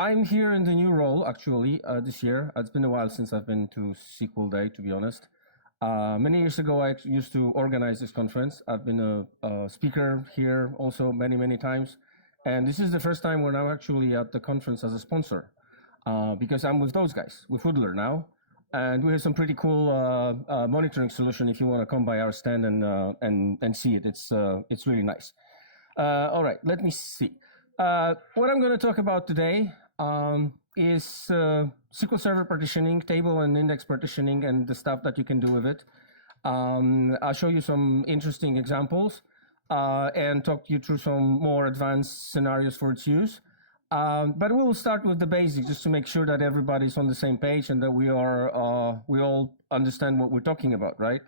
I'm here in the new role, actually, this year. It's been a while since I've been to SQL Day, to be honest. Many years ago, I used to organize this conference. I've been a speaker here also many times. And this is the first time when I'm actually at the conference as a sponsor, because I'm with those guys, with Hoodler now. And we have some pretty cool monitoring solution if you want to come by our stand and see it. It's really nice. All right, let me see. What I'm going to talk about today is SQL Server partitioning, table and index partitioning, and the stuff that you can do with it. I'll show you some interesting examples and talk you through some more advanced scenarios for its use. But we will start with the basics just to make sure that everybody's on the same page and that we all understand what we're talking about, right?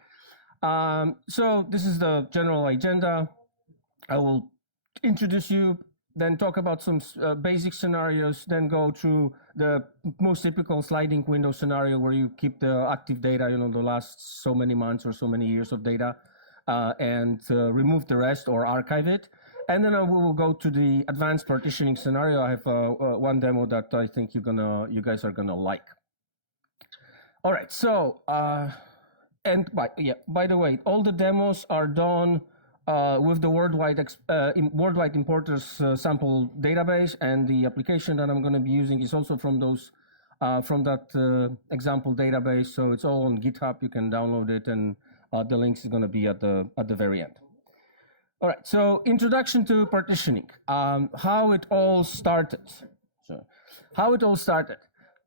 So this is the general agenda. I will introduce you, then talk about some basic scenarios, then go through the most typical sliding window scenario where you keep the active data, the last so many months or so many years of data, and remove the rest or archive it. And then we will go to the advanced partitioning scenario. I have one demo that I think you guys are gonna like. All right, so by the way, all the demos are done with the worldwide importers sample database, and the application that I'm going to be using is also from that example database. So it's all on GitHub. You can download it, and the link is going to be at the very end. All right. So introduction to partitioning. How it all started.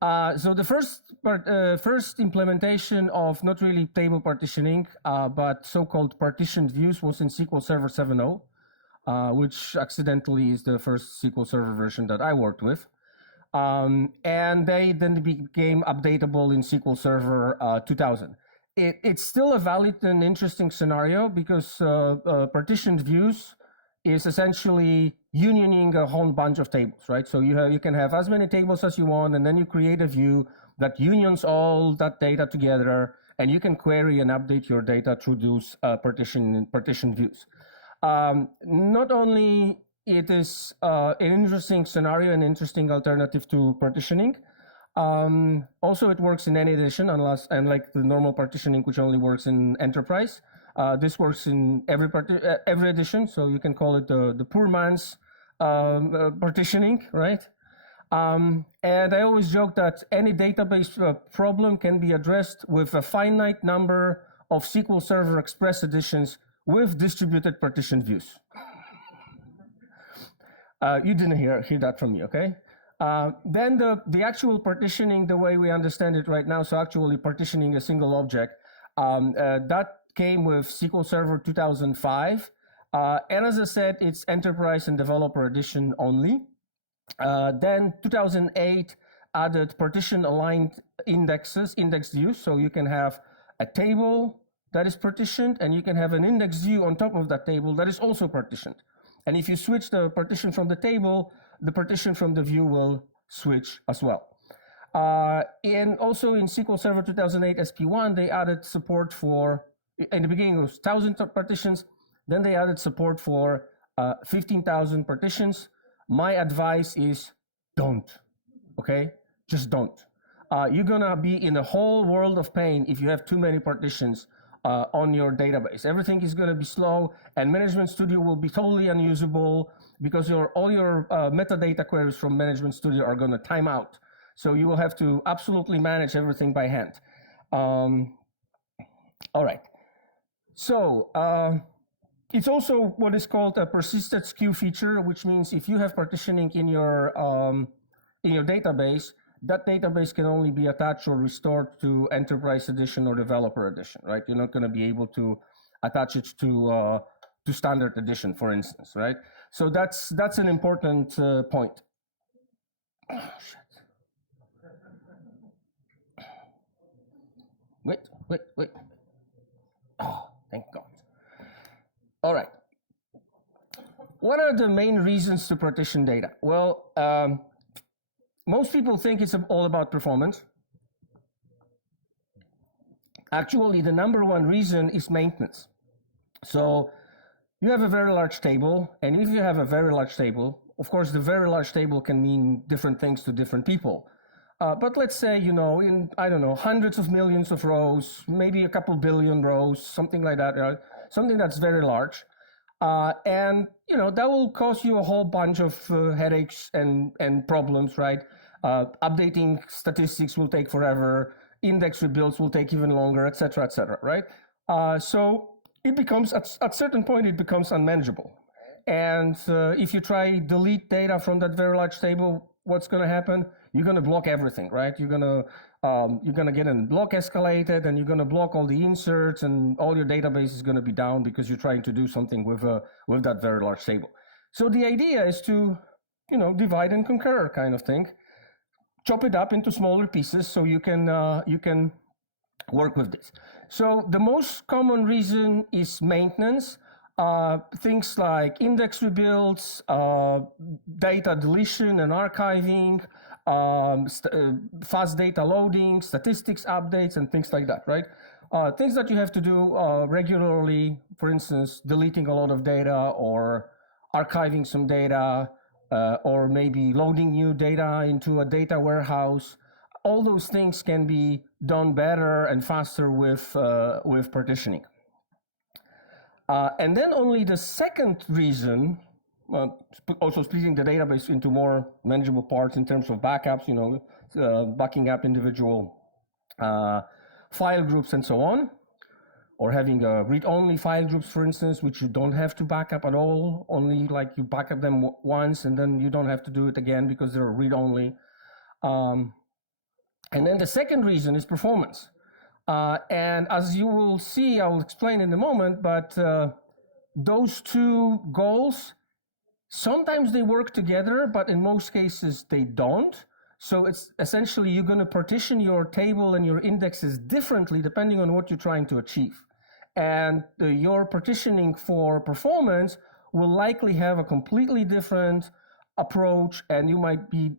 So the first implementation of not really table partitioning, but so-called partitioned views was in SQL Server 7.0, which accidentally is the first SQL Server version that I worked with. And they then became updatable in SQL Server 2000. It's still a valid and interesting scenario because partitioned views is essentially unioning a whole bunch of tables, right? So you can have as many tables as you want, and then you create a view that unions all that data together, and you can query and update your data through those partition views. Not only it is an interesting scenario, an interesting alternative to partitioning, also it works in any edition, unlike the normal partitioning, which only works in enterprise. This works in every edition, so you can call it the poor man's partitioning, right? And I always joke that any database problem can be addressed with a finite number of SQL Server Express editions with distributed partition views. You didn't hear that from me, okay? Then the actual partitioning, the way we understand it right now, so actually partitioning a single object, that came with SQL Server 2005. And as I said, it's enterprise and developer edition only. Then 2008 added partition aligned index views. So you can have a table that is partitioned, and you can have an index view on top of that table that is also partitioned. And if you switch the partition from the table, the partition from the view will switch as well. And also in SQL Server 2008 SP1, they added support for, in the beginning it was 1,000 partitions, then they added support for 15,000 partitions. My advice is don't, okay? Just don't. You're gonna be in a whole world of pain if you have too many partitions on your database. Everything is gonna be slow, and Management Studio will be totally unusable because all your metadata queries from Management Studio are gonna time out. So you will have to absolutely manage everything by hand. All right. So it's also what is called a persisted skew feature, which means if you have partitioning in your database, that database can only be attached or restored to Enterprise Edition or Developer Edition, right? You're not going to be able to attach it to Standard Edition, for instance, right? So that's an important point. Oh, shit. Wait. Oh, thank God. All right. What are the main reasons to partition data? Well, most people think it's all about performance. Actually, the number one reason is maintenance. So you have a very large table, and if you have a very large table, Of course, the very large table can mean different things to different people. But let's say, in, I don't know, hundreds of millions of rows, maybe a couple billion rows, something like that, right? Something that's very large. And, that will cause you a whole bunch of headaches and problems, right? Updating statistics will take forever. Index rebuilds will take even longer, et cetera, right? So it becomes, at a certain point, it becomes unmanageable. And if you try delete data from that very large table, what's going to happen? You're going to block everything, right? You're going to get a block escalated, and you're going to block all the inserts, and all your database is going to be down because you're trying to do something with that very large table. So the idea is to, divide and conquer kind of thing. Chop it up into smaller pieces so you can work with this. So the most common reason is maintenance. Things like index rebuilds, data deletion and archiving, fast data loading, statistics updates, and things like that, right? Things that you have to do regularly, for instance, deleting a lot of data or archiving some data, or maybe loading new data into a data warehouse. All those things can be done better and faster with partitioning. And then only the second reason, also splitting the database into more manageable parts in terms of backups, backing up individual file groups and so on, or having a read-only file groups, for instance, which you don't have to back up at all, only like you back up them once and then you don't have to do it again because they're read-only. And then the second reason is performance. And as you will see, I will explain in a moment, but those two goals, sometimes they work together, but in most cases they don't. So it's essentially you're going to partition your table and your indexes differently depending on what you're trying to achieve. And your partitioning for performance will likely have a completely different approach, and you might be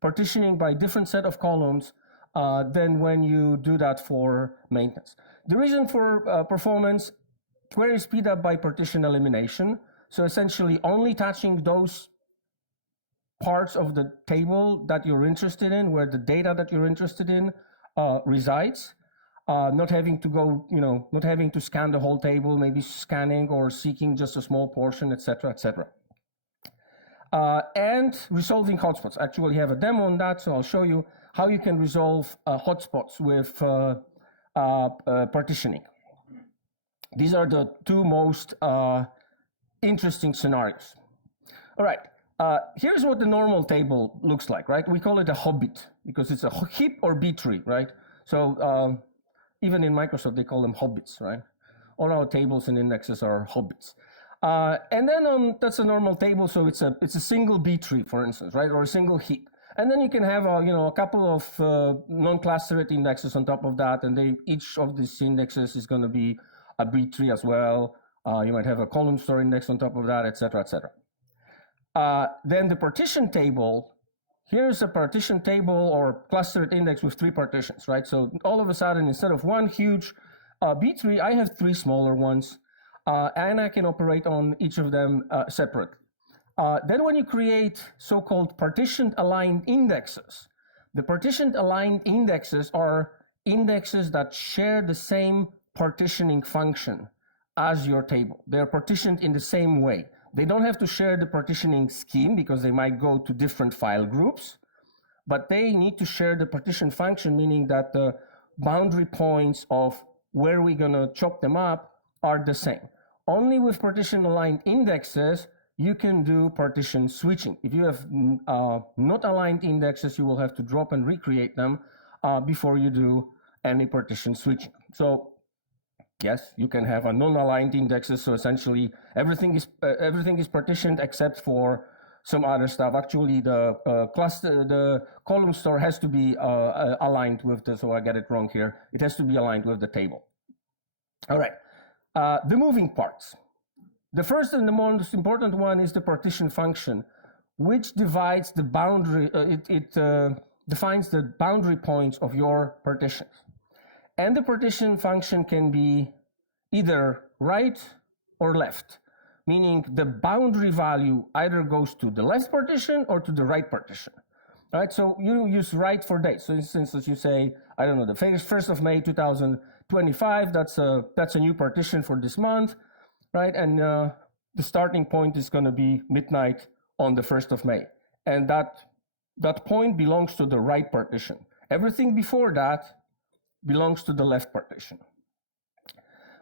partitioning by different set of columns than when you do that for maintenance. The reason for performance, query speed up by partition elimination. So essentially only touching those parts of the table that you're interested in, where the data that you're interested in resides, not having to go, not having to scan the whole table, maybe scanning or seeking just a small portion, etc., etc. And resolving hotspots. Actually, I have a demo on that, so I'll show you how you can resolve hotspots with partitioning. These are the two most interesting scenarios. All right. Here's what the normal table looks like, right? We call it a hobbit because it's a heap or B tree, right? So even in Microsoft, they call them hobbits, right? All our tables and indexes are hobbits. And then that's a normal table, so it's a single B tree, for instance, right? Or a single heap. And then you can have a couple of non-clustered indexes on top of that, and each of these indexes is going to be a B tree as well. You might have a column store index on top of that, etc., etc. Then the partition table, here's a partition table or clustered index with 3 partitions, right? So all of a sudden, instead of one huge B tree, I have 3 smaller ones, and I can operate on each of them separately. Then when you create so-called partitioned aligned indexes, the partitioned aligned indexes are indexes that share the same partitioning function as your table. They're partitioned in the same way. They don't have to share the partitioning scheme because they might go to different file groups, but they need to share the partition function, meaning that the boundary points of where we're going to chop them up are the same. Only with partition aligned indexes, you can do partition switching. If you have not aligned indexes, you will have to drop and recreate them before you do any partition switching. So yes, you can have a non-aligned indexes. So essentially, everything is partitioned except for some other stuff. Actually, the column store has to be aligned with the. So I get it wrong here. It has to be aligned with the table. All right, the moving parts. The first and the most important one is the partition function, which divides the boundary. It defines the boundary points of your partitions. And the partition function can be either right or left, meaning the boundary value either goes to the left partition or to the right partition. Right, so you use right for date. So, for instance, you say, I don't know, the 1st of May 2025. That's a new partition for this month, right? And the starting point is going to be midnight on the 1st of May, and that point belongs to the right partition. Everything before that belongs to the left partition.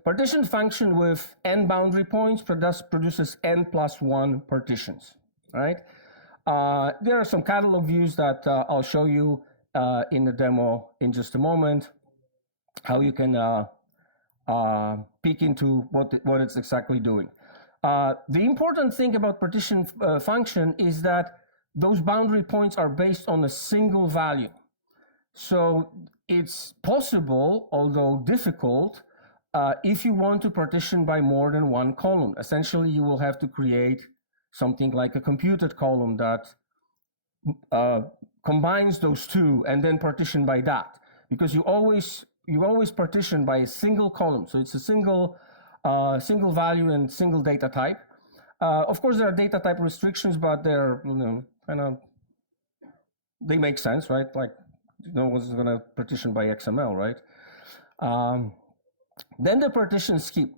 Partition function with n boundary points produces n plus 1 partitions, right? There are some catalog views that I'll show you in the demo in just a moment, how you can peek into what it's exactly doing. The important thing about partition function is that those boundary points are based on a single value. So it's possible, although difficult, if you want to partition by more than one column. Essentially, you will have to create something like a computed column that combines those two and then partition by that, because you always partition by a single column. So it's a single value and single data type. Of course, there are data type restrictions, but they're they make sense, right? Like no one's going to partition by XML, right? Then the partition scheme,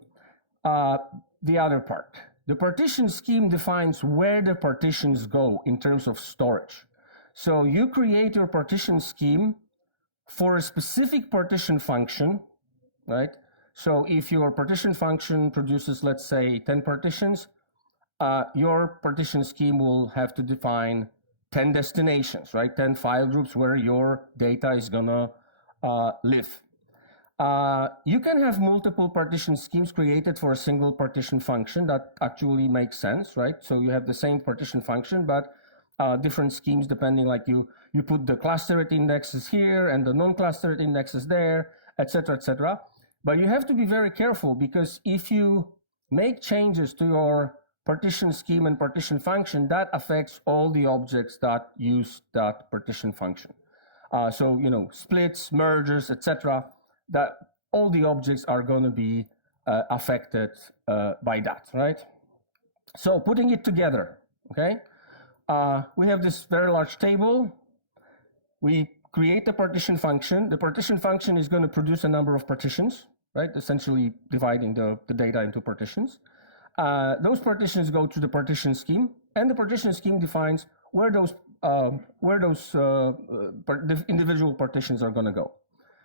the other part. The partition scheme defines where the partitions go in terms of storage. So you create your partition scheme for a specific partition function, right? So if your partition function produces, let's say, 10 partitions, your partition scheme will have to define 10 destinations, right? 10 file groups where your data is gonna live. You can have multiple partition schemes created for a single partition function. That actually makes sense, right? So you have the same partition function, but different schemes depending, like you put the clustered indexes here and the non-clustered indexes there, etc., etc. But you have to be very careful, because if you make changes to your partition scheme and partition function, that affects all the objects that use that partition function. So, splits, mergers, etc., that all the objects are going to be affected by that, right? So putting it together, okay? We have this very large table. We create the partition function. The partition function is going to produce a number of partitions, right? Essentially dividing the data into partitions. Those partitions go to the partition scheme, and the partition scheme defines where those individual partitions are going to go.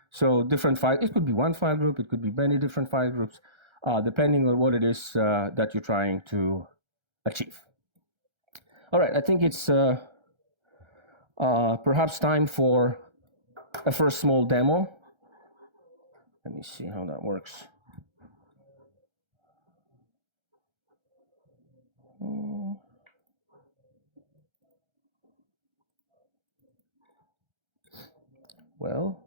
So different file, it could be one file group, it could be many different file groups, depending on what it is that you're trying to achieve. All right, I think it's perhaps time for a first small demo. Let me see how that works. Well,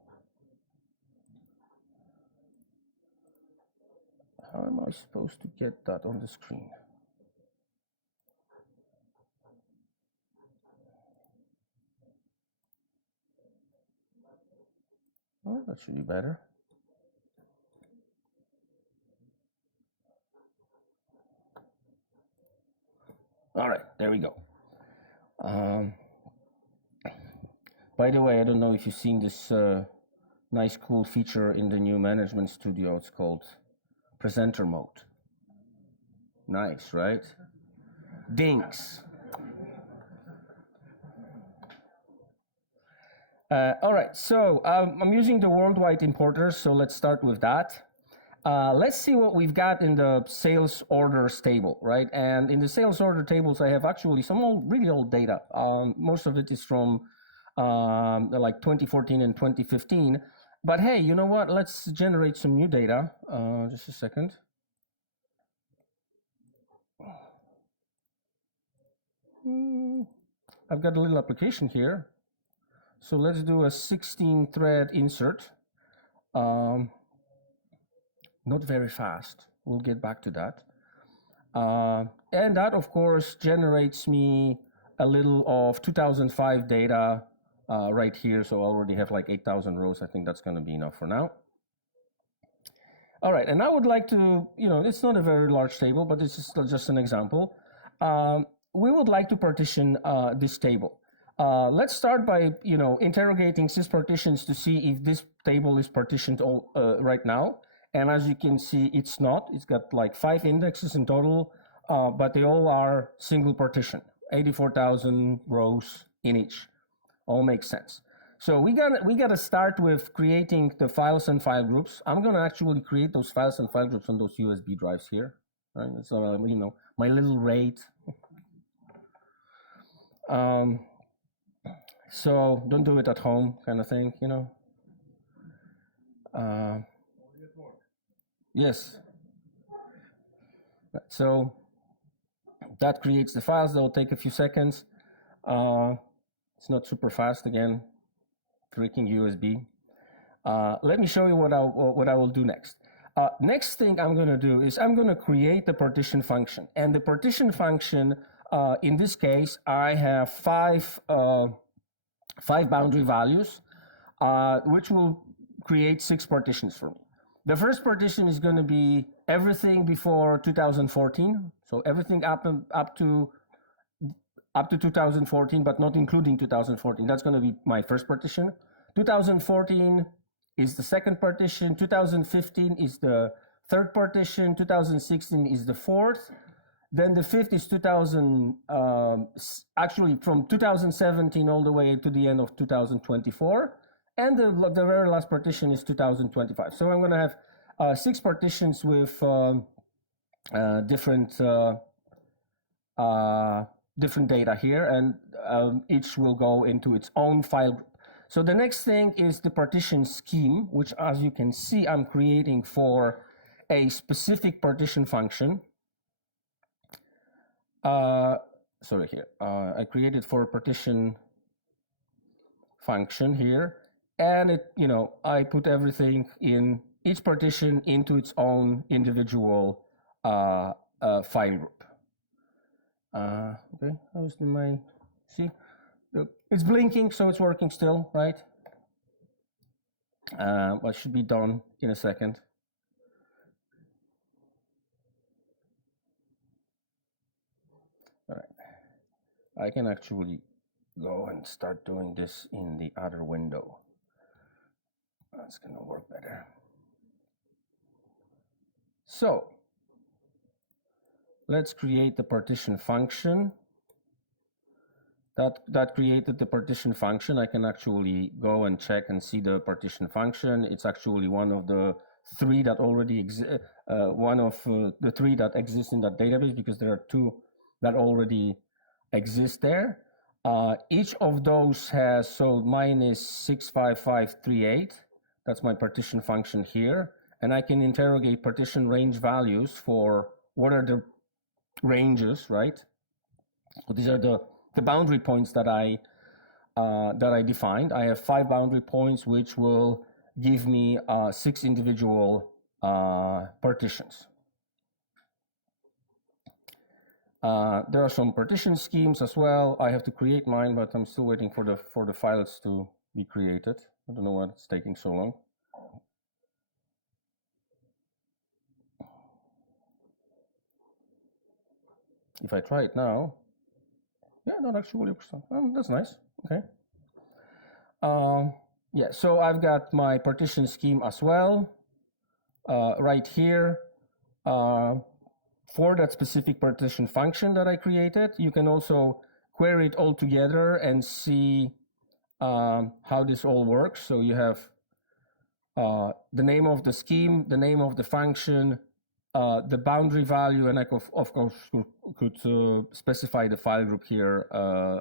how am I supposed to get that on the screen? Oh, that should be better. All right, there we go. By the way, I don't know if you've seen this nice, cool feature in the new management studio. It's called presenter mode. Nice, right? Dinks. All right, so I'm using the worldwide importer, so let's start with that. Let's see what we've got in the sales orders table, right? And in the sales order tables, I have actually some really old data. Most of it is from like 2014 and 2015. But hey, you know what? Let's generate some new data. Just a second. I've got a little application here. So let's do a 16-thread insert. Not very fast. We'll get back to that. And that, of course, generates me a little of 2005 data right here. So I already have like 8,000 rows. I think that's going to be enough for now. All right, and I would like to, it's not a very large table, but this is just an example. We would like to partition this table. Let's start by, interrogating syspartitions to see if this table is partitioned right now. And as you can see, it's not. It's got like 5 indexes in total, but they all are single partition, 84,000 rows in each. All makes sense. So we gotta start with creating the files and file groups. I'm gonna actually create those files and file groups on those USB drives here. Right? So my little RAID. So don't do it at home, kind of thing, Yes. So that creates the files. That will take a few seconds. It's not super fast again. Freaking USB. Let me show you what I will do next. Next thing I'm going to do is I'm going to create the partition function. And the partition function, in this case, I have five boundary values, which will create 6 partitions for me. The first partition is going to be everything before 2014. So everything up to 2014, but not including 2014. That's going to be my first partition. 2014 is the second partition. 2015 is the third partition. 2016 is the fourth. Then the fifth is actually from 2017 all the way to the end of 2024. And the very last partition is 2025. So I'm going to have 6 partitions with different data here, and each will go into its own file group. So the next thing is the partition scheme, which, as you can see, I'm creating for a specific partition function. Sorry, here. I created for a partition function here, and I put everything in each partition into its own individual file group. Okay, how's my, see? It's blinking, so it's working still, right? What should be done in a second. All right, I can actually go and start doing this in the other window. That's gonna work better. So let's create the partition function. That created the partition function. I can actually go and check and see the partition function. It's actually one of the 3 that already exist. One of the 3 that exist in that database, because there are 2 that already exist there. Each of those has, so mine is 65538. That's my partition function here, and I can interrogate partition range values for what are the ranges, right? So these are the boundary points that I defined. I have 5 boundary points, which will give me 6 individual partitions. There are some partition schemes as well. I have to create mine, but I'm still waiting for the files to be created. I don't know why it's taking so long. If I try it now, yeah, that actually works. That's nice. Okay. Yeah, so I've got my partition scheme as well, right here. For that specific partition function that I created, you can also query it all together and see how this all works. So you have the name of the scheme, the name of the function, the boundary value, and I of course could specify the file group here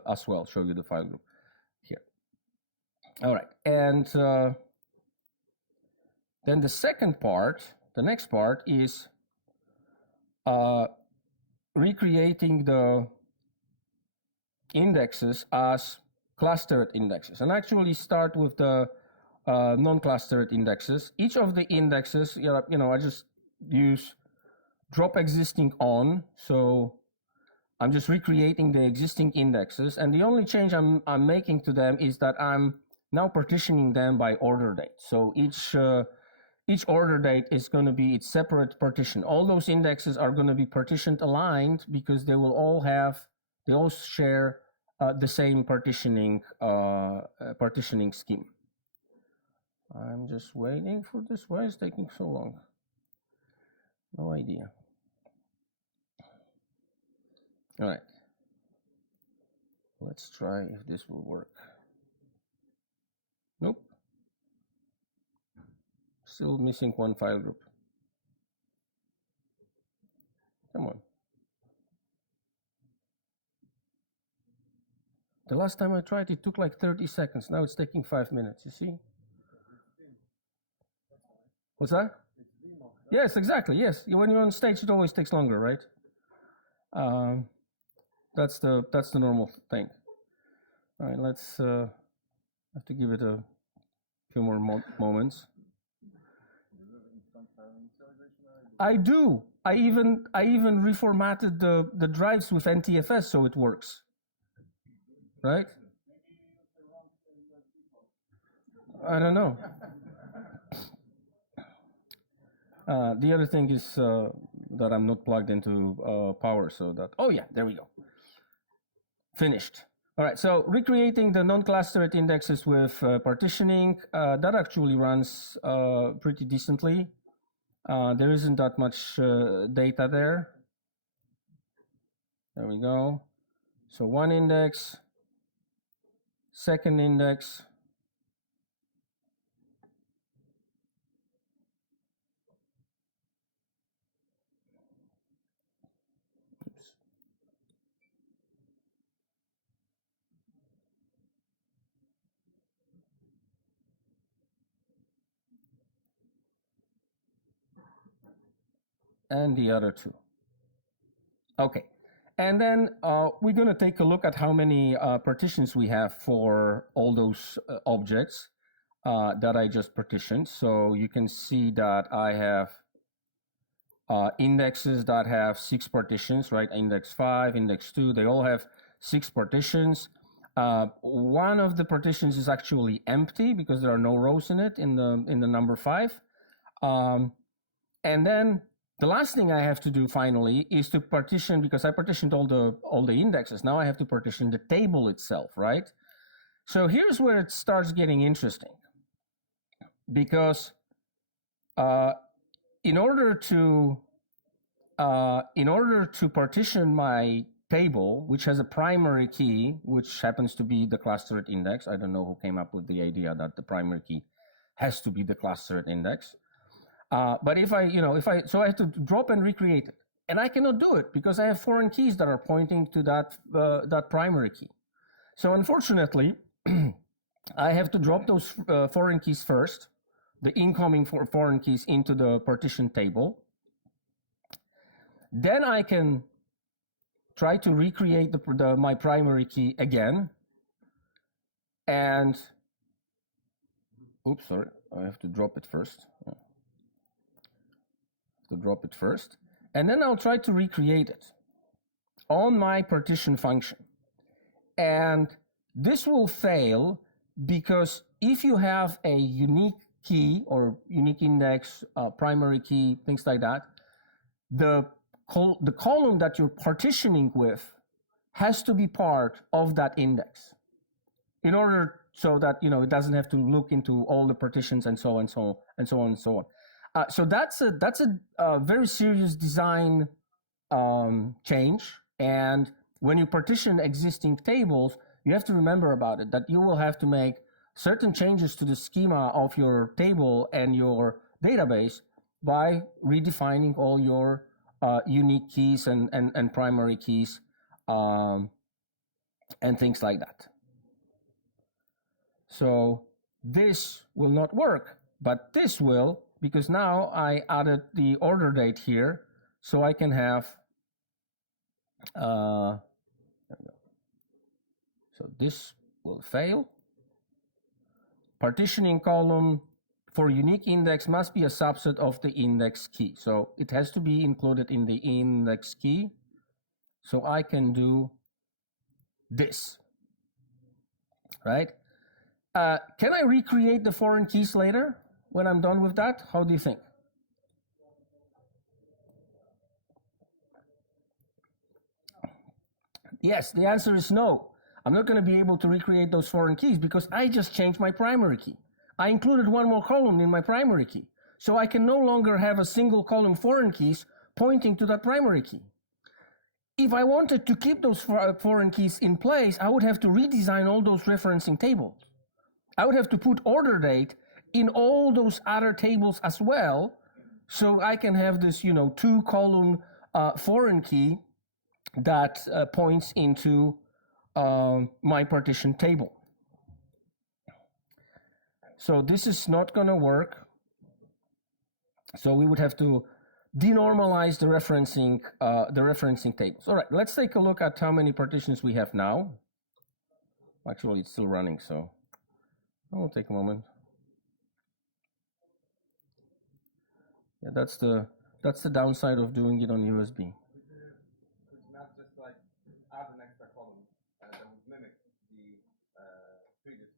as well, show you the file group here. All right, and then the second part, the next part is recreating the indexes as clustered indexes, and actually start with the non-clustered indexes. Each of the indexes, I just use drop existing on, so I'm just recreating the existing indexes, and the only change I'm making to them is that I'm now partitioning them by order date. So each each order date is going to be its separate partition. All those indexes are going to be partitioned aligned because they all share the same partitioning scheme. I'm just waiting for this. Why is it taking so long? No idea. All right. Let's try if this will work. Nope. Still missing one file group. Come on. The last time I tried, it took like 30 seconds. Now it's taking 5 minutes, you see? What's that? Yes, exactly, yes. When you're on stage, it always takes longer, right? That's the normal thing. All right, let's have to give it a few more moments. I do. I even reformatted the drives with NTFS so it works. Right? I don't know. The other thing is that I'm not plugged into power, so that, oh yeah, there we go. Finished. All right, so recreating the non-clustered indexes with partitioning, that actually runs pretty decently. There isn't that much data there. There we go. So one index, second index, and the other two. Okay, and then we're going to take a look at how many partitions we have for all those objects that I just partitioned. So you can see that I have indexes that have 6 partitions, right? Index 5, index 2, they all have 6 partitions. One of the partitions is actually empty because there are no rows in it in the number 5. And then the last thing I have to do finally is to partition, because I partitioned all the indexes. Now I have to partition the table itself, right? So here's where it starts getting interesting, because in order to partition my table, which has a primary key, which happens to be the clustered index. I don't know who came up with the idea that the primary key has to be the clustered index. But so I have to drop and recreate it, and I cannot do it because I have foreign keys that are pointing to that primary key. So unfortunately, I have to drop those foreign keys first, the incoming foreign keys into the partition table. Then I can try to recreate my primary key again. And, oops, sorry, I have to drop it first. And then I'll try to recreate it on my partition function. And this will fail because if you have a unique key or unique index, primary key, things like that, the column that you're partitioning with has to be part of that index in order so that it doesn't have to look into all the partitions and so on and so on and so on and so on. So that's a very serious design change. And when you partition existing tables, you have to remember about it, that you will have to make certain changes to the schema of your table and your database by redefining all your unique keys and primary keys and things like that. So this will not work, but this will, because now I added the order date here, so I can have, there we go. So this will fail. Partitioning column for unique index must be a subset of the index key. So it has to be included in the index key. So I can do this, right? Can I recreate the foreign keys later? when I'm done with that? How do you think? Yes, the answer is no. I'm not going to be able to recreate those foreign keys because I just changed my primary key. I included one more column in my primary key. So I can no longer have a single column foreign keys pointing to that primary key. If I wanted to keep those foreign keys in place, I would have to redesign all those referencing tables. I would have to put order date in all those other tables as well, so I can have this, 2-column foreign key that points into my partition table. So this is not going to work. So we would have to denormalize the referencing tables. All right, let's take a look at how many partitions we have now. Actually, it's still running, so it will take a moment. Yeah, that's the downside of doing it on USB. Could you not just like add an extra column and that would mimic the previous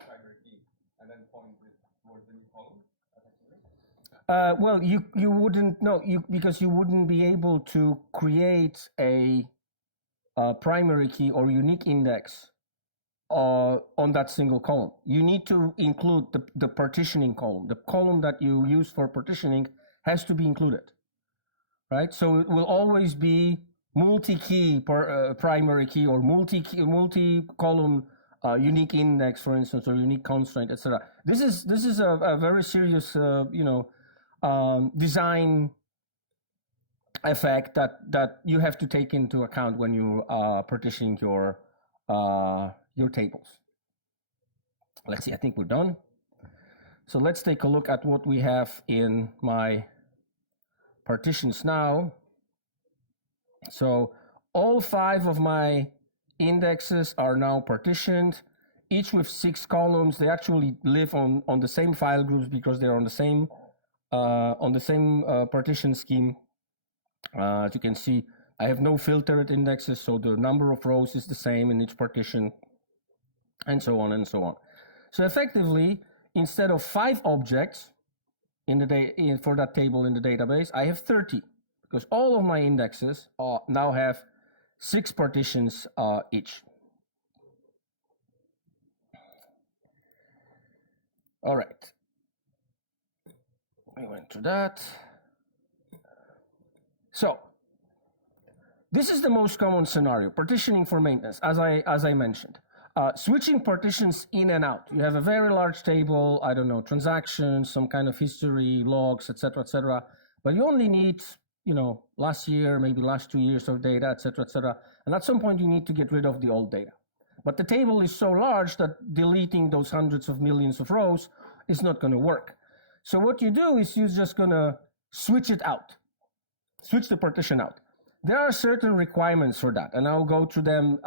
primary key and then point it towards the new column? Well, you wouldn't because you wouldn't be able to create a primary key or unique index on that single column. You need to include the partitioning column. The column that you use for partitioning has to be included, right? So it will always be multi-key primary key or multi-column unique index, for instance, or unique constraint, etc. This is a very serious, design effect that you have to take into account when you partitioning your tables. Let's see, I think we're done. So let's take a look at what we have in my partitions now. So all 5 of my indexes are now partitioned, each with 6 columns. They actually live on the same file groups because they're on the same partition scheme. As you can see, I have no filtered indexes, so the number of rows is the same in each partition, and so on and so on. So effectively, instead of 5 objects for that table in the database, I have 30, because all of my indexes now have 6 partitions each. All right. We went through that. So this is the most common scenario, partitioning for maintenance, as I mentioned. Switching partitions in and out. You have a very large table, I don't know, transactions, some kind of history, logs, etc., but you only need, last year, maybe last 2 years of data, etc., and at some point you need to get rid of the old data. But the table is so large that deleting those hundreds of millions of rows is not going to work. So what you do is you're just going to switch it out, switch the partition out. There are certain requirements for that, and I'll go through them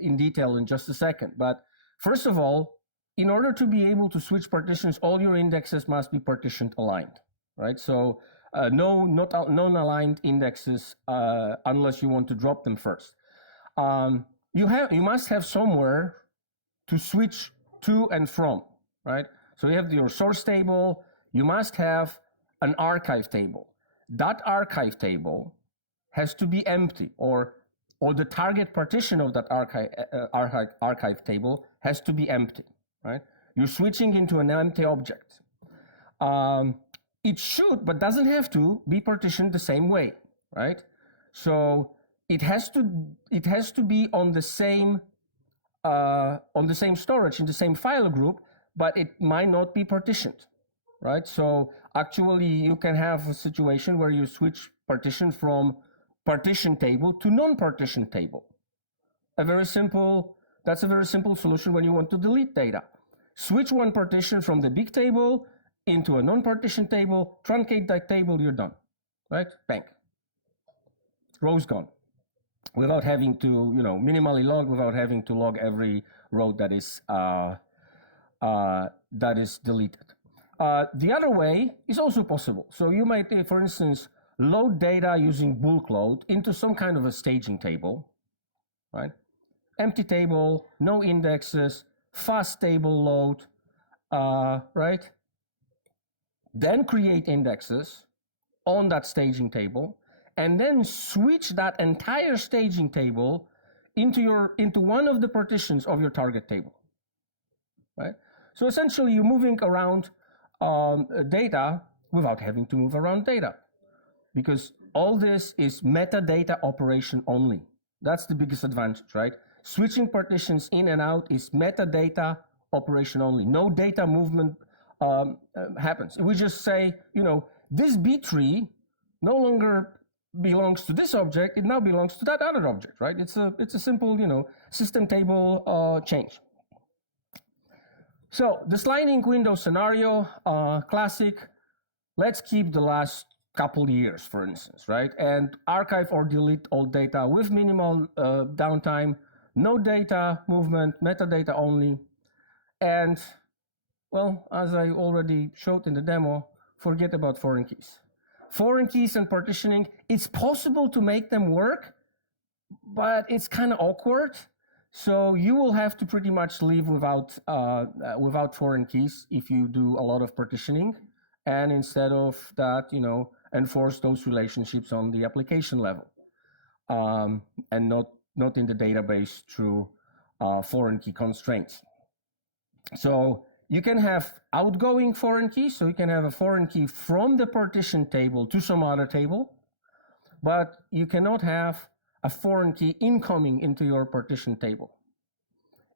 in detail in just a second. But first of all, in order to be able to switch partitions, all your indexes must be partitioned aligned, right? So non-aligned indexes unless you want to drop them first. You must have somewhere to switch to and from, right? So you have your source table. You must have an archive table. That archive table has to be empty, or the target partition of that archive table has to be empty, right? You're switching into an empty object. It should, but doesn't have to, be partitioned the same way, right? So it has to be on the same storage, in the same file group, but it might not be partitioned, right? So actually you can have a situation where you switch partition from partition table to non-partition table. That's a very simple solution when you want to delete data. Switch one partition from the big table into a non-partition table, truncate that table, you're done, right? Bang. Row's gone. Without having to, minimally log, without having to log every row that is deleted. The other way is also possible. So you might, for instance, load data using bulk load into some kind of a staging table, right? Empty table, no indexes, fast table load, right? Then create indexes on that staging table, and then switch that entire staging table into one of the partitions of your target table, right? So essentially, you're moving around data without having to move around data, because all this is metadata operation only. That's the biggest advantage, right? Switching partitions in and out is metadata operation only. No data movement happens. We just say, this B tree no longer belongs to this object, it now belongs to that other object, right? It's a simple, system table change. So the sliding window scenario, classic. Let's keep the last couple years, for instance, right? And archive or delete all data with minimal downtime, no data movement, metadata only. And, well, as I already showed in the demo, forget about foreign keys. Foreign keys and partitioning, it's possible to make them work, but it's kind of awkward. So you will have to pretty much live without foreign keys if you do a lot of partitioning. And instead of that, enforce those relationships on the application level, and not in the database through foreign key constraints. So you can have outgoing foreign keys, so you can have a foreign key from the partition table to some other table, but you cannot have a foreign key incoming into your partition table.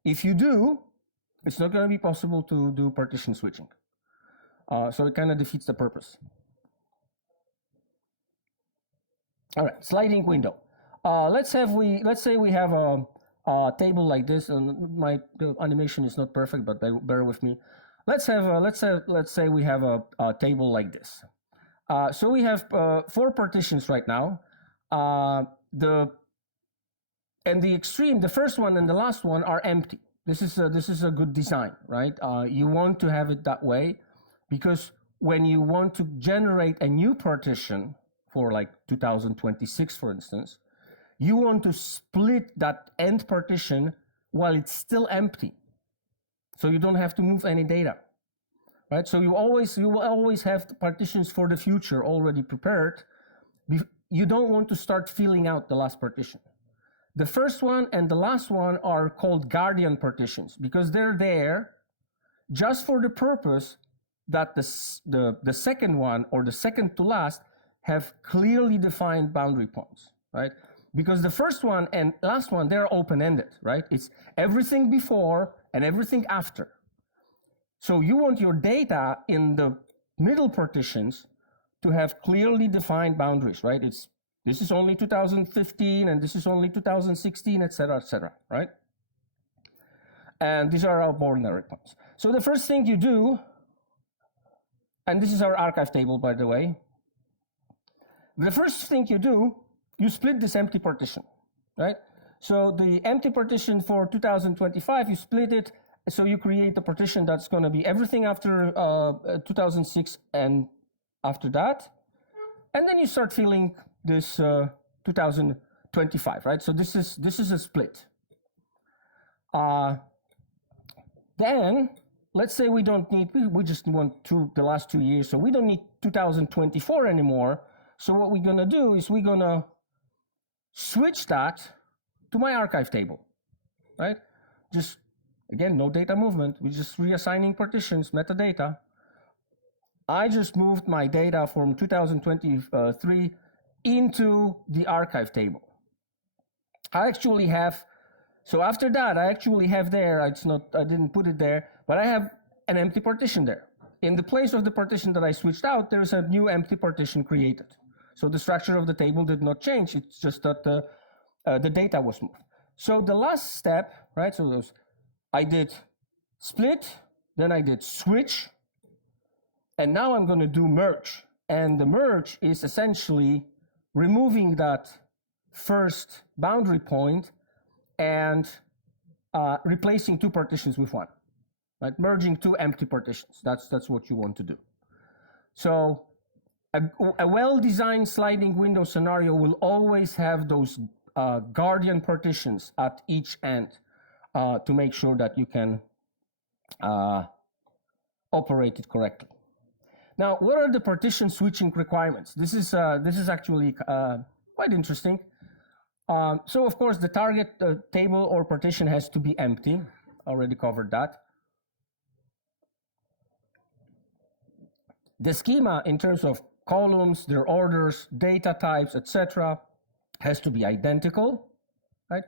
If you do, it's not going to be possible to do partition switching. So it kind of defeats the purpose. All right, sliding window. Let's say we have a table like this, and the animation is not perfect, but bear with me. Let's say we have a table like this. So we have 4 partitions right now. The extreme, the first one and the last one are empty. This is a good design, right? You want to have it that way, because when you want to generate a new partition for like 2026, for instance, you want to split that end partition while it's still empty, so you don't have to move any data, right? So you will always have the partitions for the future already prepared. You don't want to start filling out the last partition. The first one and the last one are called guardian partitions, because they're there just for the purpose that the second one or the second to last have clearly defined boundary points, right? Because the first one and last one, they're open-ended, right? It's everything before and everything after. So you want your data in the middle partitions to have clearly defined boundaries, right? This is only 2015 and this is only 2016, et cetera, right? And these are our ordinary points. So the first thing you do, and this is our archive table, by the way. The first thing you do, you split this empty partition, right? So the empty partition for 2025, you split it, so you create a partition that's going to be everything after 2006 and after that. And then you start filling this 2025, right? So this is a split. Then let's say we just want the last 2 years, so we don't need 2024 anymore. So what we're gonna do is we're gonna switch that to my archive table, right? Just, again, no data movement. We're just reassigning partitions, metadata. I just moved my data from 2023 into the archive table. I actually have, so after that, I actually have there, I didn't put it there, but I have an empty partition there. In the place of the partition that I switched out, there's a new empty partition created. So the structure of the table did not change. It's just that the data was moved. So the last step, right? So I did split, then I did switch, and now I'm going to do merge. And the merge is essentially removing that first boundary point and replacing 2 partitions with 1, right? Merging 2 empty partitions. That's what you want to do. So a well-designed sliding window scenario will always have those guardian partitions at each end to make sure that you can operated correctly. Now, what are the partition switching requirements? This is actually quite interesting. So of course, the target table or partition has to be empty. Already covered that. The schema in terms of columns, their orders, data types, etc., has to be identical, right?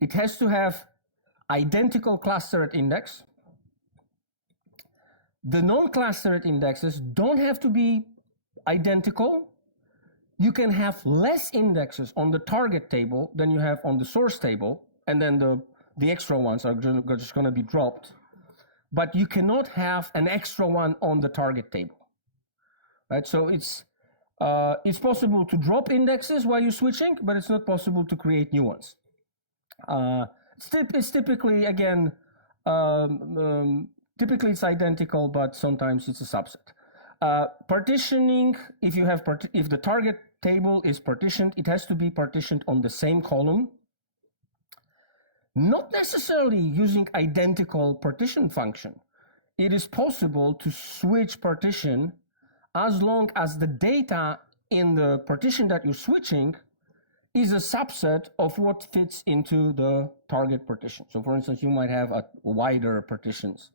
It has to have identical clustered index. The non-clustered indexes don't have to be identical. You can have less indexes on the target table than you have on the source table, and then the extra ones are just going to be dropped. But you cannot have an extra one on the target table, right? So it's possible to drop indexes while you're switching, but it's not possible to create new ones. It's typically, again, typically it's identical, but sometimes it's a subset. Partitioning, if the target table is partitioned, it has to be partitioned on the same column. Not necessarily using identical partition function. It is possible to switch partition as long as the data in the partition that you're switching is a subset of what fits into the target partition. So for instance, you might have a wider partitions.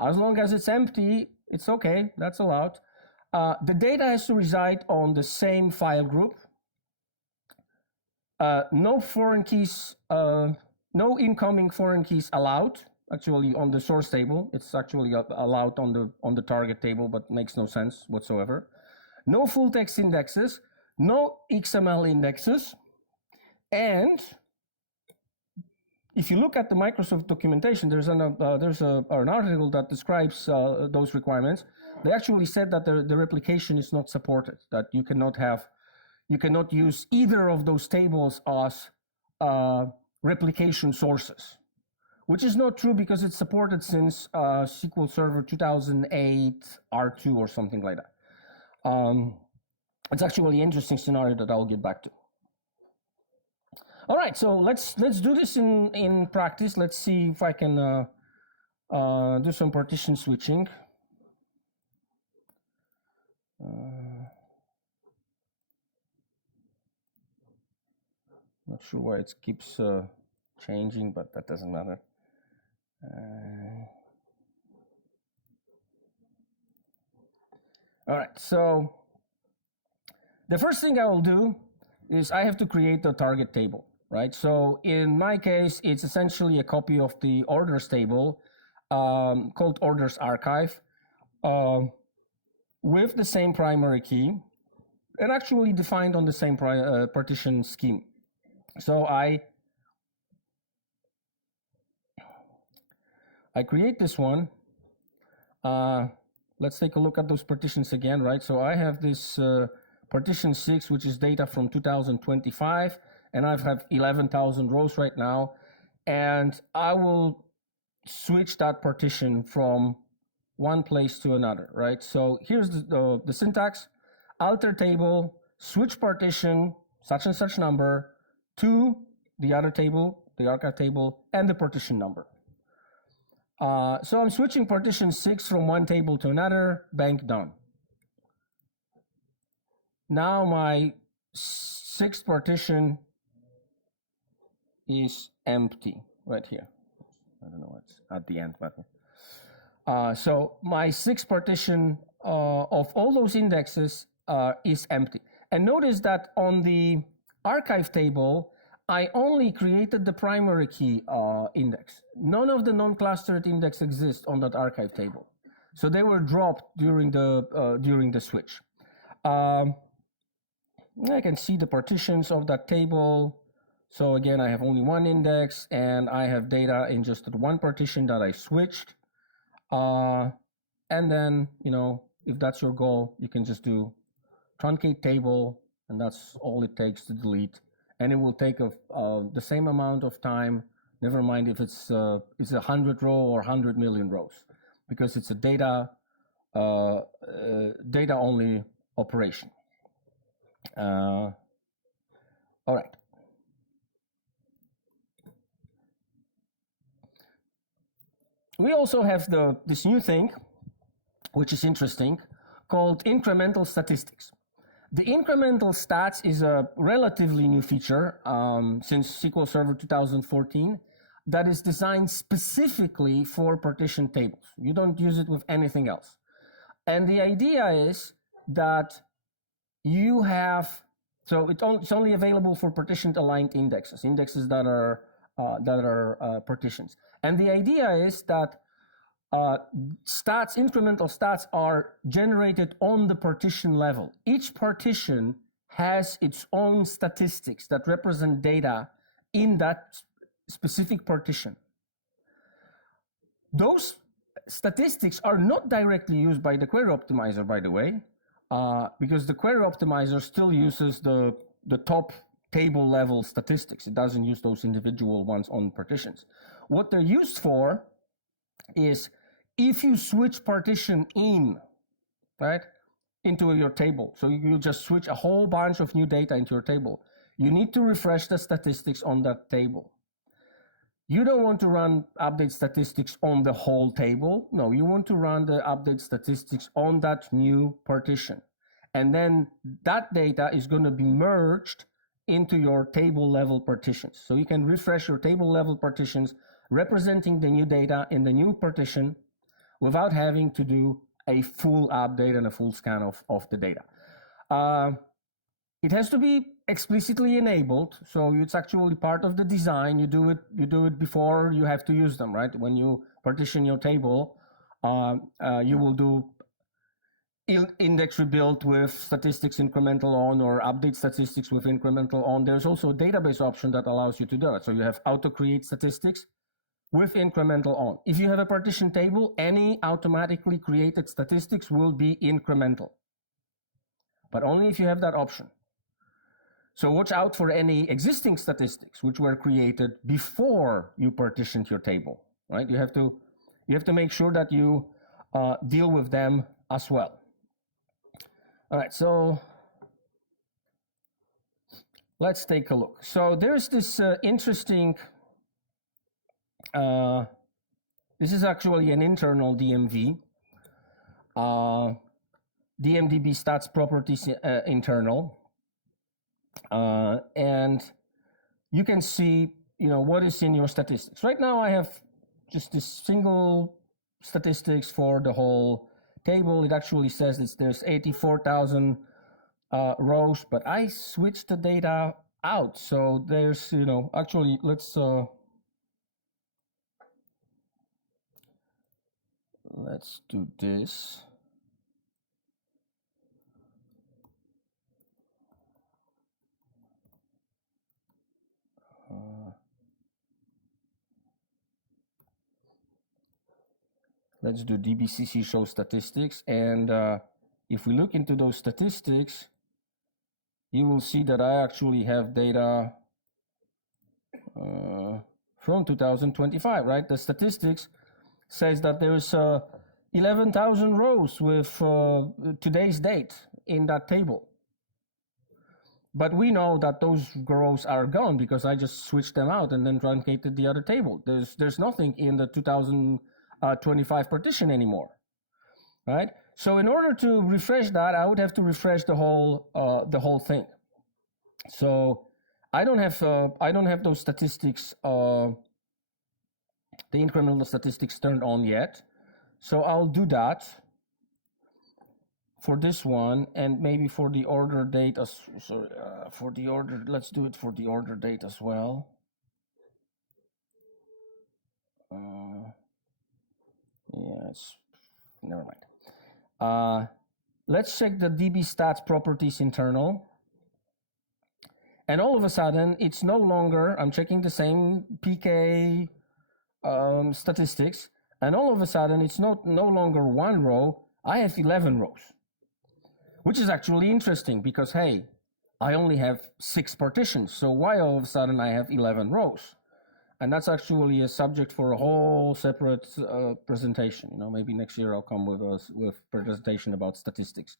As long as it's empty, it's okay, that's allowed. The data has to reside on the same file group. No foreign keys, no incoming foreign keys allowed. Actually, on the source table, it's actually allowed on the target table, but makes no sense whatsoever. No full text indexes, no XML indexes, and if you look at the Microsoft documentation, there's an article that describes those requirements. They actually said that the replication is not supported, that you cannot use either of those tables as replication sources, which is not true because it's supported since SQL Server 2008 R2 or something like that. It's actually an interesting scenario that I'll get back to. All right, so let's do this in practice. Let's see if I can do some partition switching. Not sure why it keeps changing, but that doesn't matter. All right, so the first thing I will do is I have to create the target table, right? So in my case, it's essentially a copy of the orders table called orders archive with the same primary key and actually defined on the same partition scheme. So I create this one. Let's take a look at those partitions again, right? So I have this partition 6, which is data from 2025, and I have 11,000 rows right now, and I will switch that partition from one place to another, right? So here's the syntax: alter table, switch partition, such and such number, to the other table, the archive table, and the partition number. So I'm switching partition 6 from one table to another, bank done. Now my 6th partition is empty right here. I don't know what's at the end, but so my 6th partition of all those indexes is empty. And notice that on the archive table, I only created the primary key index. None of the non-clustered index exists on that archive table, so they were dropped during the switch. I can see the partitions of that table. So again, I have only one index, and I have data in just one partition that I switched. And then, if that's your goal, you can just do truncate table, and that's all it takes to delete. And it will take the same amount of time, never mind if it's 100 row or 100 million rows, because it's a data only operation. All right. we also have this new thing, which is interesting, called incremental statistics. The incremental stats is a relatively new feature since SQL Server 2014 that is designed specifically for partition tables. You don't use it with anything else. And the idea is that you have, so it's only available for partitioned aligned indexes that are partitions. And the idea is that incremental stats are generated on the partition level. Each partition has its own statistics that represent data in that specific partition. Those statistics are not directly used by the query optimizer, by the way, because the query optimizer still uses the top table level statistics. It doesn't use those individual ones on partitions. What they're used for is if you switch partition in, right, into your table, so you just switch a whole bunch of new data into your table, you need to refresh the statistics on that table. You don't want to run update statistics on the whole table. No, you want to run the update statistics on that new partition. And then that data is going to be merged into your table level partitions. So you can refresh your table level partitions representing the new data in the new partition without having to do a full update and a full scan of the data. It has to be explicitly enabled, so it's actually part of the design. You do it before you have to use them, right? When you partition your table, you will do index rebuild with statistics incremental on or update statistics with incremental on. There's also a database option that allows you to do it. So you have auto create statistics with incremental on. If you have a partition table, any automatically created statistics will be incremental, but only if you have that option. So watch out for any existing statistics which were created before you partitioned your table, right? You have to make sure that you deal with them as well. All right, so let's take a look. So there's this interesting, this is actually an internal DMV, DMDB stats properties internal. And you can see, what is in your statistics. Right now I have just this single statistics for the whole table. It actually says there's 84,000 rows, but I switched the data out. So there's, actually let's do this. Let's do dbcc show statistics, and if we look into those statistics, you will see that I actually have data from 2025, right? The statistics says that there's 11,000 rows with today's date in that table. But we know that those rows are gone because I just switched them out and then truncated the other table. There's nothing in the 2025 partition anymore, right? So in order to refresh that, I would have to refresh the whole thing. So I don't have those statistics, the incremental statistics turned on yet. So I'll do that for this one, and maybe for the order date let's do it for the order date as well. Never mind. Let's check the DB stats properties internal. And all of a sudden, it's no longer, I'm checking the same PK statistics, and all of a sudden, it's no longer one row, I have 11 rows. Which is actually interesting because, hey, I only have 6 partitions, so why all of a sudden I have 11 rows? And that's actually a subject for a whole separate presentation. Maybe next year I'll come with presentation about statistics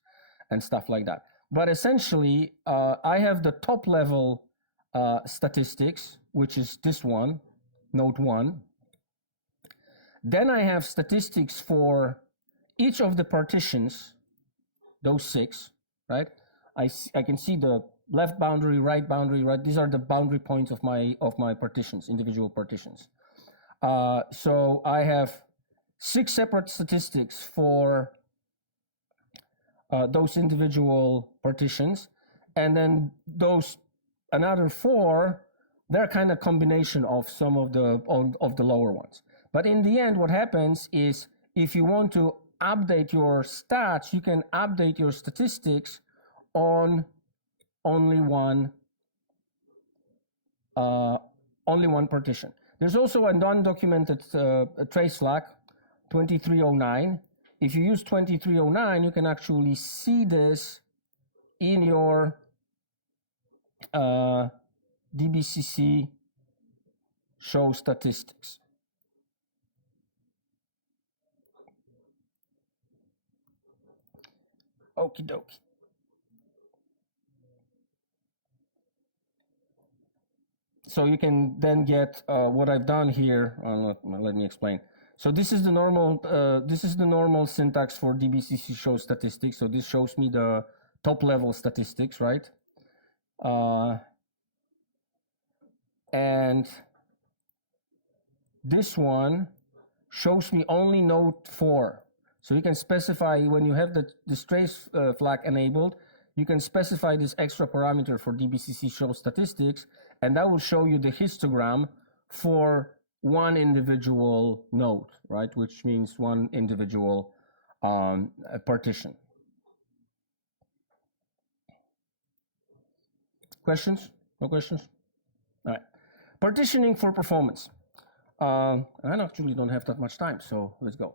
and stuff like that. But essentially, I have the top level statistics, which is this one, node 1. Then I have statistics for each of the partitions, those 6, right? I can see the left boundary, right boundary, right? These are the boundary points of my partitions, individual partitions. So I have 6 separate statistics for those individual partitions, and then those another 4, they're kind of combination of some of the lower ones. But in the end, what happens is if you want to update your stats, you can update your statistics on only one partition. There's also a non-documented trace flag, 2309. If you use 2309, you can actually see this in your DBCC show statistics. Okie dokie. So you can then get what I've done here. Let me explain. So this is the normal syntax for DBCC show statistics. So this shows me the top level statistics, right? And this one shows me only node 4. So you can specify when you have this trace flag enabled, you can specify this extra parameter for DBCC show statistics, and that will show you the histogram for one individual node, right? Which means one individual partition. Questions? No questions? All right. Partitioning for performance. I actually don't have that much time, so let's go.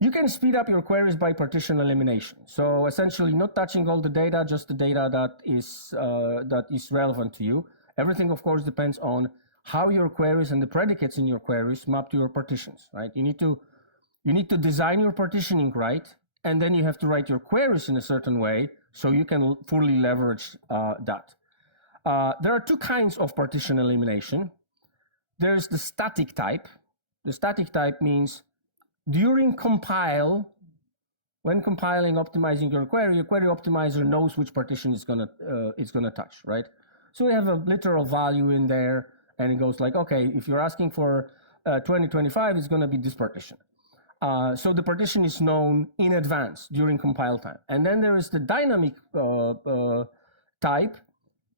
You can speed up your queries by partition elimination. So essentially not touching all the data, just the data that is relevant to you. Everything, of course, depends on how your queries and the predicates in your queries map to your partitions, right? You need to design your partitioning right, and then you have to write your queries in a certain way so you can fully leverage that. There are 2 kinds of partition elimination. There's the static type. The static type means during compile, when compiling, optimizing your query optimizer knows which partition it's gonna touch, right? So we have a literal value in there, and it goes like, okay, if you're asking for 2025, it's gonna be this partition. So the partition is known in advance during compile time. And then there is the dynamic type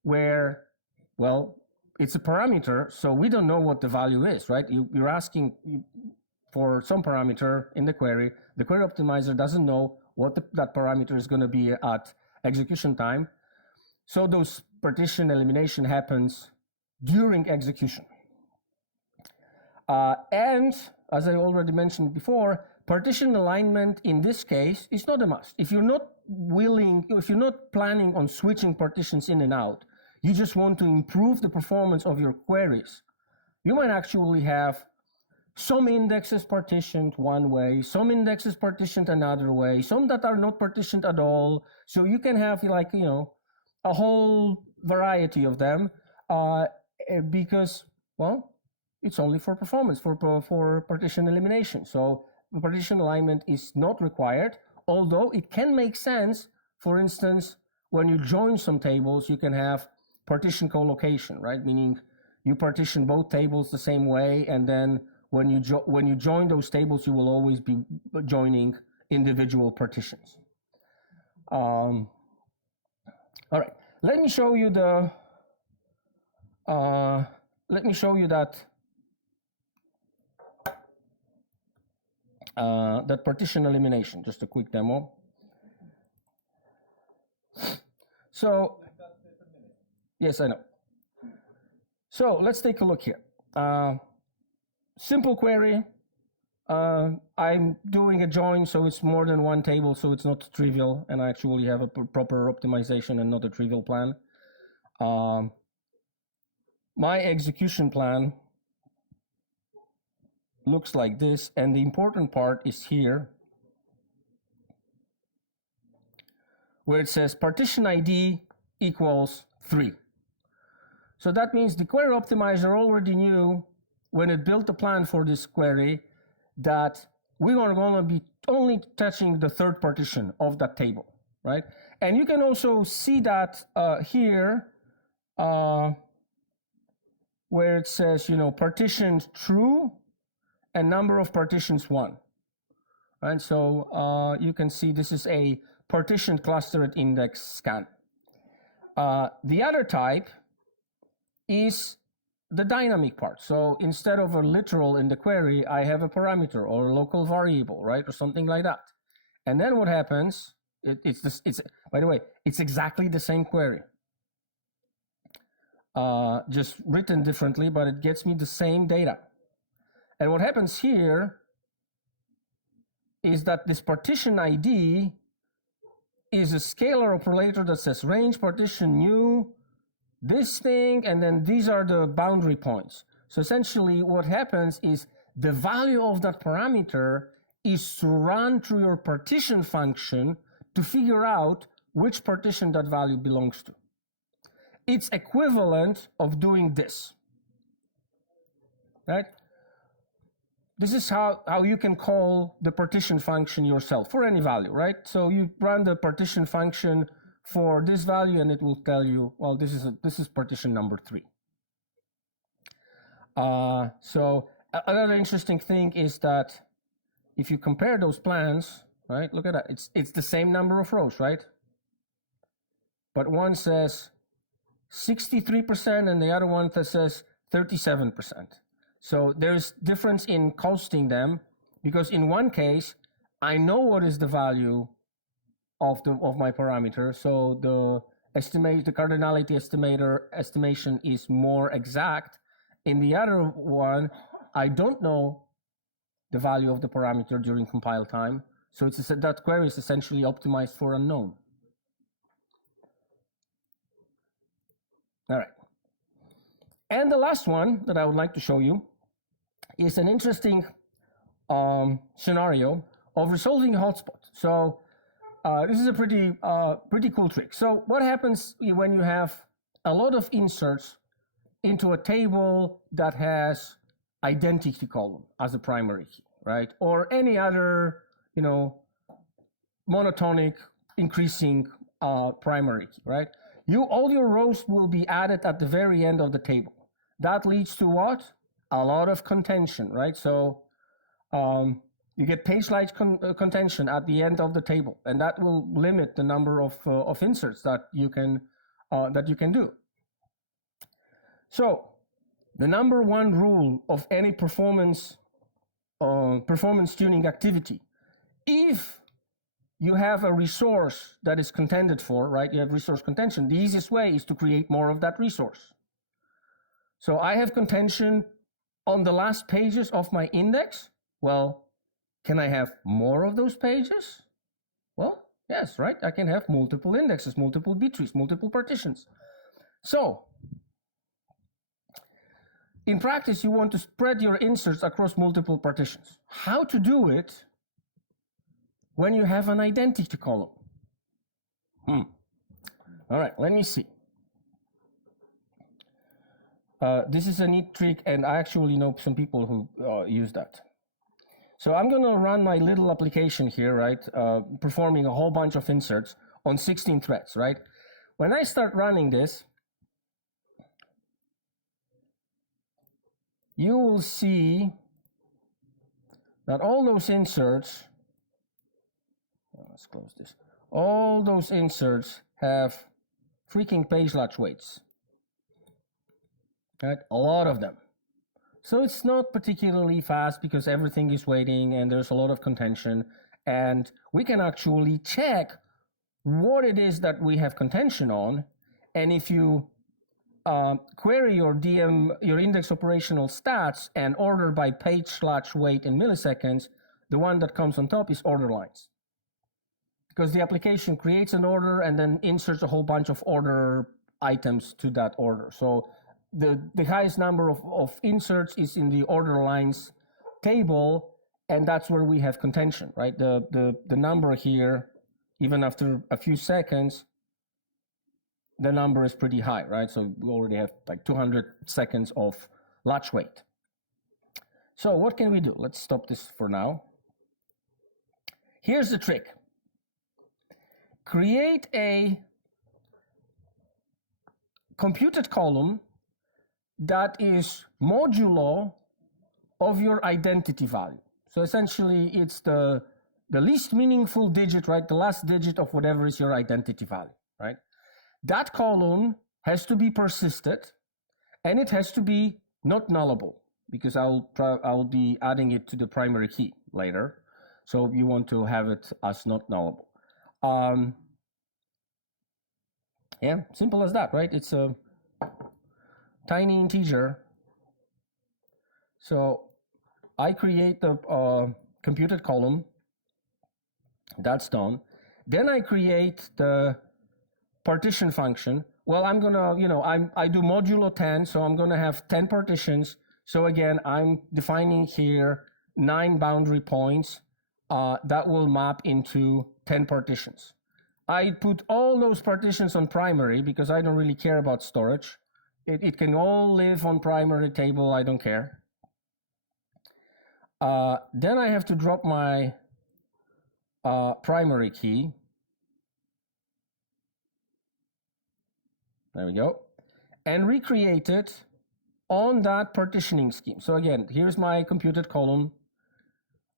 where, well, it's a parameter, so we don't know what the value is, right? You're asking for some parameter in the query optimizer doesn't know what that parameter is going to be at execution time. So those partition elimination happens during execution. And as I already mentioned before, partition alignment in this case is not a must. If you're not planning on switching partitions in and out, you just want to improve the performance of your queries, you might actually have some indexes partitioned one way, some indexes partitioned another way, some that are not partitioned at all. So you can have a whole variety of them because, well, it's only for performance, for partition elimination. So the partition alignment is not required, although it can make sense. For instance, when you join some tables, you can have partition collocation, right? Meaning you partition both tables the same way, and then when you join those tables, you will always be joining individual partitions. All right, let me show you that that partition elimination. Just a quick demo. So, yes, I know. So let's take a look here. Simple query. I'm doing a join, so it's more than one table, so it's not trivial, and I actually have a proper optimization and not a trivial plan. My execution plan looks like this, and the important part is here, where it says partition ID equals 3. So that means the query optimizer already knew when it built the plan for this query that we are going to be only touching the third partition of that table, right? And you can also see that here, where it says, partitions true and number of partitions 1. And so you can see this is a partitioned clustered index scan. The other type is the dynamic part. So instead of a literal in the query, I have a parameter or a local variable, right? Or something like that. And then what happens, by the way, it's exactly the same query. Just written differently, but it gets me the same data. And what happens here is that this partition ID is a scalar operator that says range partition new, this thing, and then these are the boundary points. So essentially what happens is the value of that parameter is to run through your partition function to figure out which partition that value belongs to. It's equivalent of doing this, right? This is how you can call the partition function yourself for any value, right? So you run the partition function for this value and it will tell you, well, this is partition number 3. So another interesting thing is that if you compare those plans, right, look at that, it's the same number of rows, right? But one says 63% and the other one that says 37%. So there's difference in costing them, because in one case, I know what is the value of my parameter. So the cardinality estimation is more exact. In the other one, I don't know the value of the parameter during compile time. So that query is essentially optimized for unknown. All right. And the last one that I would like to show you is an interesting scenario of resolving a hotspot. So this is a pretty cool trick. So what happens when you have a lot of inserts into a table that has identity column as a primary key, right? Or any other, monotonic increasing primary key, right? All your rows will be added at the very end of the table. That leads to what? A lot of contention, right? So you get page-like contention at the end of the table, and that will limit the number of inserts that you can do. So the number one rule of any performance tuning activity, if you have a resource that is contended for, right? You have resource contention. The easiest way is to create more of that resource. So I have contention on the last pages of my index. Well, can I have more of those pages? Well, yes, right? I can have multiple indexes, multiple B trees, multiple partitions. So in practice, you want to spread your inserts across multiple partitions. How to do it when you have an identity column? All right, let me see. This is a neat trick, and I actually know some people who use that. So I'm going to run my little application here, right, performing a whole bunch of inserts on 16 threads, right? When I start running this, you will see that all those inserts, let's close this, all those inserts have freaking page latch weights. Right? A lot of them. So it's not particularly fast because everything is waiting and there's a lot of contention, and we can actually check what it is that we have contention on. And if you query your your index operational stats and order by page latch weight in milliseconds, the one that comes on top is order lines. Because the application creates an order and then inserts a whole bunch of order items to that order. So the highest number of inserts is in the order lines table, and that's where we have contention, right? The number here, even after a few seconds, the number is pretty high, right? So we already have like 200 seconds of latch weight. So what can we do? Let's stop this for now. Here's the trick. Create a computed column that is modulo of your identity value. So essentially it's the least meaningful digit, right? The last digit of whatever is your identity value, right? That column has to be persisted, and it has to be not nullable, because I'll be adding it to the primary key later. So you want to have it as not nullable. Yeah, simple as that, right? It's a tiny integer. So I create the computed column. That's done. Then I create the partition function. Well, I'm gonna, I do modulo 10, so I'm gonna have 10 partitions. So again, I'm defining here 9 boundary points that will map into 10 partitions. I put all those partitions on primary because I don't really care about storage. It can all live on primary table, I don't care. Then I have to drop my primary key. There we go. And recreate it on that partitioning scheme. So again, here's my computed column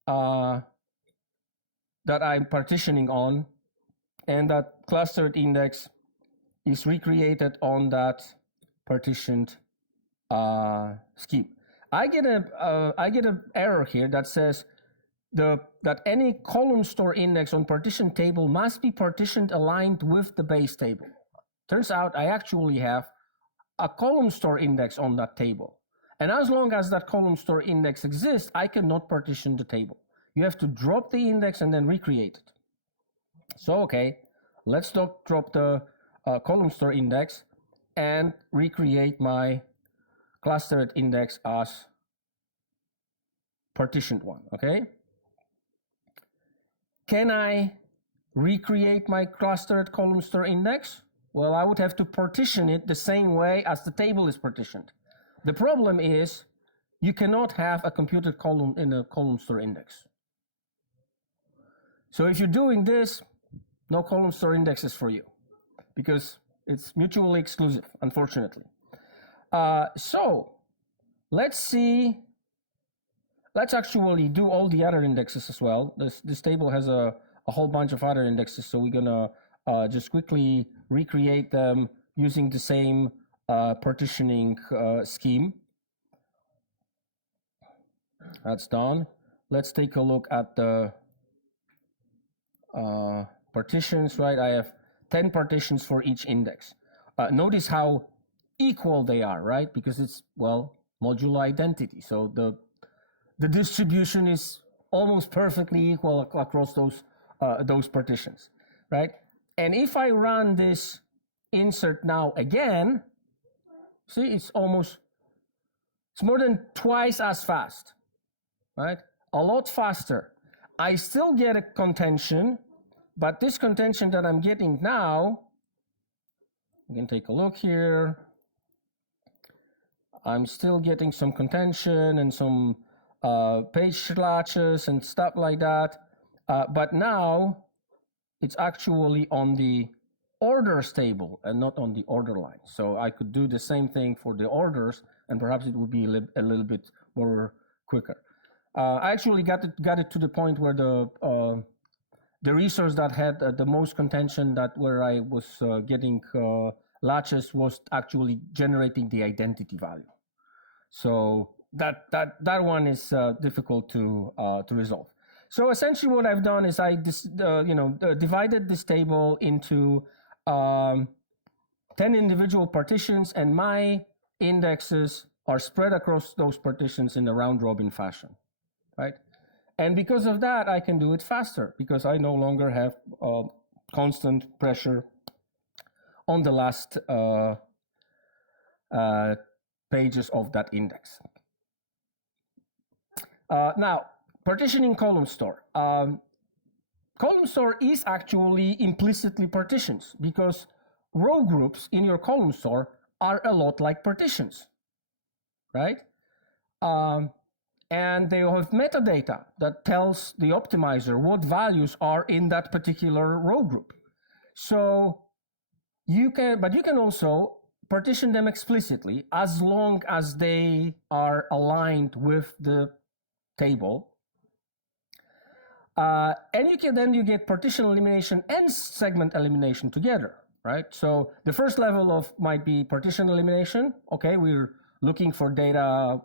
that I'm partitioning on, and that clustered index is recreated on that partitioned scheme. I get a error here that says that any column store index on partition table must be partitioned aligned with the base table. Turns out I actually have a column store index on that table. And as long as that column store index exists, I cannot partition the table. You have to drop the index and then recreate it. So, okay, let's drop the column store index and recreate my clustered index as partitioned one, okay? Can I recreate my clustered column store index? Well, I would have to partition it the same way as the table is partitioned. The problem is you cannot have a computed column in a column store index. So if you're doing this, no column store indexes for you because it's mutually exclusive, unfortunately. So let's actually do all the other indexes as well. This table has a whole bunch of other indexes, so we're gonna just quickly recreate them using the same partitioning scheme. That's done. Let's take a look at the partitions, right? I have 10 partitions for each index. Notice how equal they are, right? Because it's, well, modulo identity. So the distribution is almost perfectly equal across those partitions, right? And if I run this insert now again, see, it's more than twice as fast, right? A lot faster. I still get a contention, but this contention that I'm getting now, you can take a look here. I'm still getting some contention and some page latches and stuff like that. But now it's actually on the orders table and not on the order line. So I could do the same thing for the orders, and perhaps it would be a little bit more quicker. I actually got it to the point where the resource that had the most contention, where I was getting latches, was actually generating the identity value. So that one is difficult to resolve. So essentially, what I've done is I divided this table into 10 individual partitions, and my indexes are spread across those partitions in a round-robin fashion, right? And because of that, I can do it faster because I no longer have constant pressure on the last pages of that index. Now, partitioning column store. Column store is actually implicitly partitions because row groups in your column store are a lot like partitions, right? and they have metadata that tells the optimizer what values are in that particular row group. So you can also partition them explicitly as long as they are aligned with the table. And you get partition elimination and segment elimination together, right? So the first level of might be partition elimination. Okay, we're looking for data,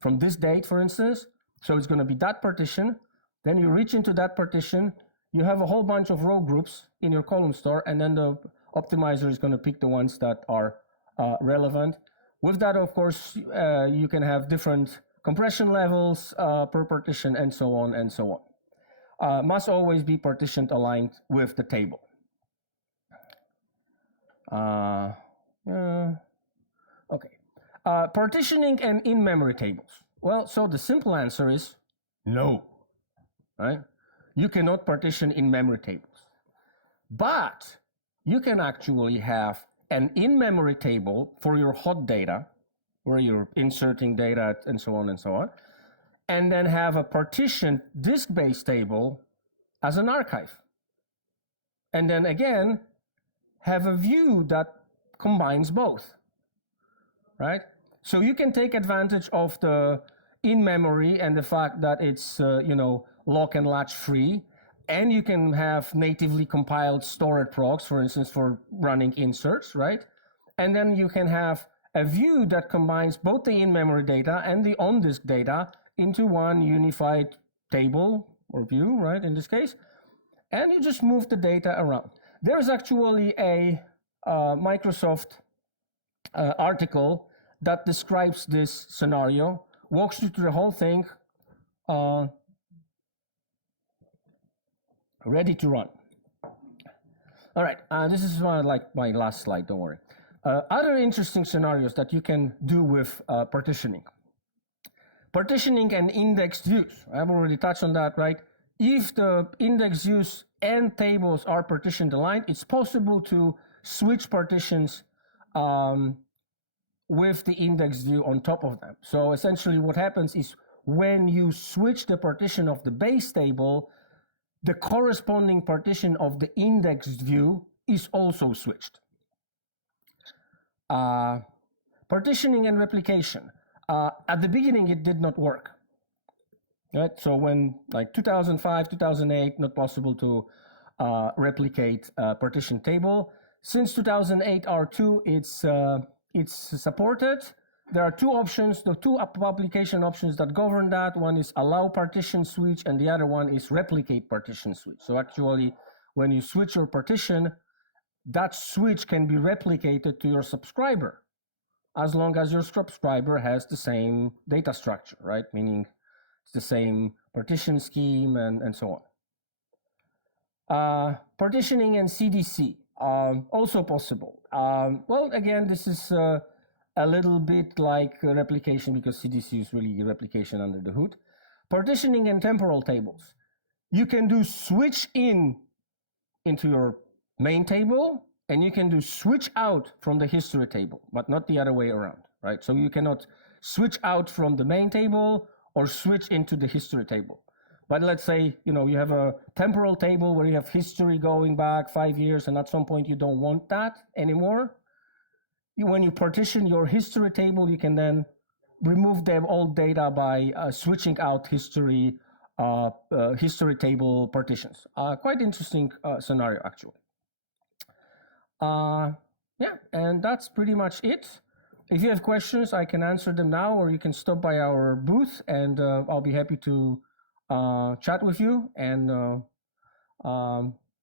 from this date, for instance. So it's going to be that partition. Then you reach into that partition. You have a whole bunch of row groups in your column store, and then the optimizer is going to pick the ones that are relevant. With that, of course, you can have different compression levels per partition, and so on and so on. Must always be partitioned aligned with the table. Okay. Partitioning and in-memory tables. Well, so the simple answer is no, right? You cannot partition in-memory tables. But you can actually have an in-memory table for your hot data, where you're inserting data and so on, and then have a partitioned disk-based table as an archive. And then again, have a view that combines both, right? So you can take advantage of the in-memory and the fact that it's, lock and latch free, and you can have natively compiled stored procs, for instance, for running inserts, right? And then you can have a view that combines both the in-memory data and the on-disk data into one unified table or view, right, in this case. And you just move the data around. There's actually a Microsoft article that describes this scenario, walks you through the whole thing, ready to run. All right, this is my last slide, don't worry. Other interesting scenarios that you can do with partitioning. Partitioning and indexed views. I've already touched on that, right? If the index views and tables are partitioned aligned, it's possible to switch partitions with the index view on top of them. So essentially what happens is when you switch the partition of the base table, the corresponding partition of the indexed view is also switched. Partitioning and replication. At the beginning, it did not work. Right? So when 2005, 2008, not possible to replicate a partition table. Since 2008 R2, it's supported. There are two options, the two publication options that govern that. One is allow partition switch, and the other one is replicate partition switch. So actually, when you switch your partition, that switch can be replicated to your subscriber, as long as your subscriber has the same data structure, right? Meaning it's the same partition scheme and so on. Partitioning and CDC, also possible. Well, again, this is a little bit like replication, because CDC is really replication under the hood. Partitioning and temporal tables. You can do switch into your main table, and you can do switch out from the history table, but not the other way around, right? So you cannot switch out from the main table or switch into the history table. But let's say, you have a temporal table where you have history going back 5 years, and at some point you don't want that anymore. When you partition your history table, you can then remove the old data by switching out history table partitions. Quite interesting scenario, actually. Yeah, and that's pretty much it. If you have questions, I can answer them now, or you can stop by our booth, and I'll be happy to chat with you and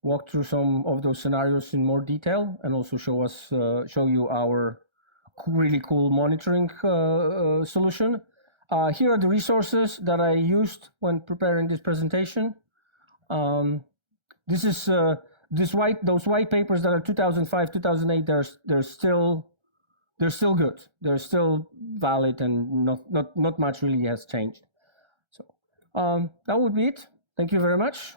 walk through some of those scenarios in more detail, and also show you our really cool monitoring solution. Here are the resources that I used when preparing this presentation. This is those white papers that are 2005, 2008. They're still good. They're still valid, and not much really has changed. So that would be it. Thank you very much.